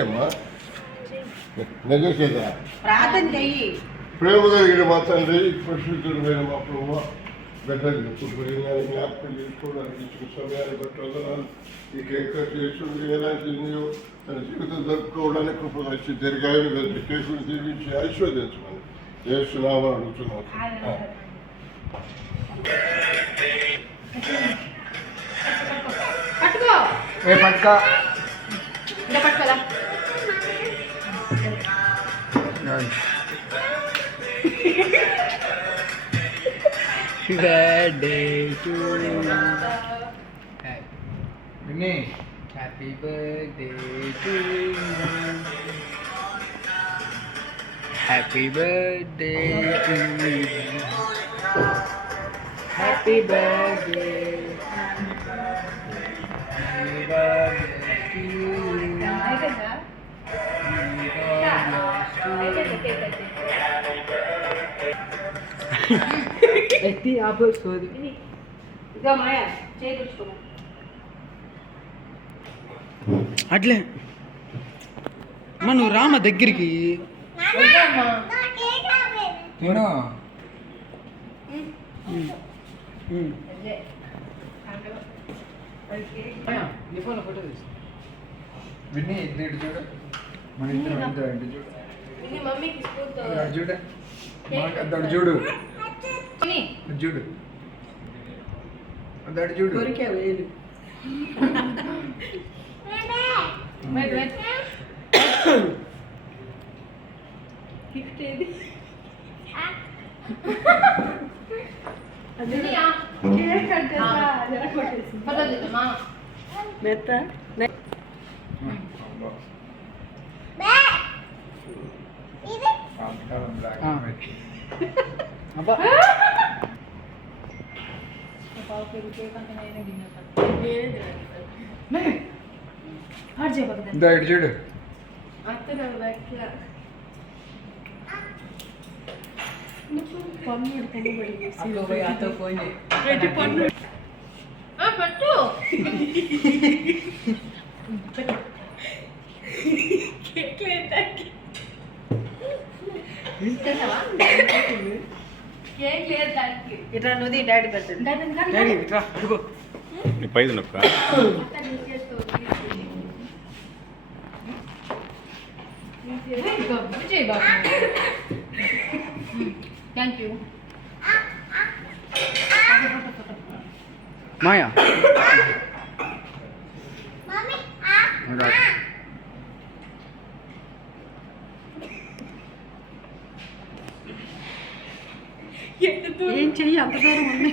ఏమ్మా నెగేసేదా ప్రార్థన చెయ్యి. ప్రేమ కలిగిన మా తండ్రి పరిశుద్ధుడైన మా ప్రభు బిడ్డలు జ్ఞాపకం చేసుకోవడానికి ఇచ్చిన సమయాన్ని బట్టి వందనాలు. ఈ కేక్ చేస్తుంది ఎలాంటి తన జీవితం జరుపుకోవడానికి కృప వచ్చి దీర్ఘాయుడు కేకులు జీవించి ఆశీర్వదించమని చేస్తున్నామని అడుగుతున్నాం. పట్టుకో పట్టుకో ఇలా పట్టుకోదా birthday to you. Vinny, happy birthday to you. Happy birthday to you. Happy birthday. Happy birthday to you. ఎత్తి ఆపు సోది ఇదో మాయా చేయించుకోమా అట్లే నువ్వు రామ దగ్గరికి తిను నీ ఫోన్లో ఫోటో తీసు విన్నీ ఇద్దరు చూడు మన ఇద్దరు ఇద్దరు చూడు చూడ అద్దడు చూడు చూడు అద్దడు చూడు కొరికే వేలు గిఫ్ట్ ఏది మెత్త అబ్బా ఇటు చూడు ఇట్లా నువ్వు డాడీ పెడతాడు డాడీ ఇట్రా అడుగు పైది నొక్క థ్యాంక్ యూ మాయా ఏం చెయ్యి అంత దూరం ఉంది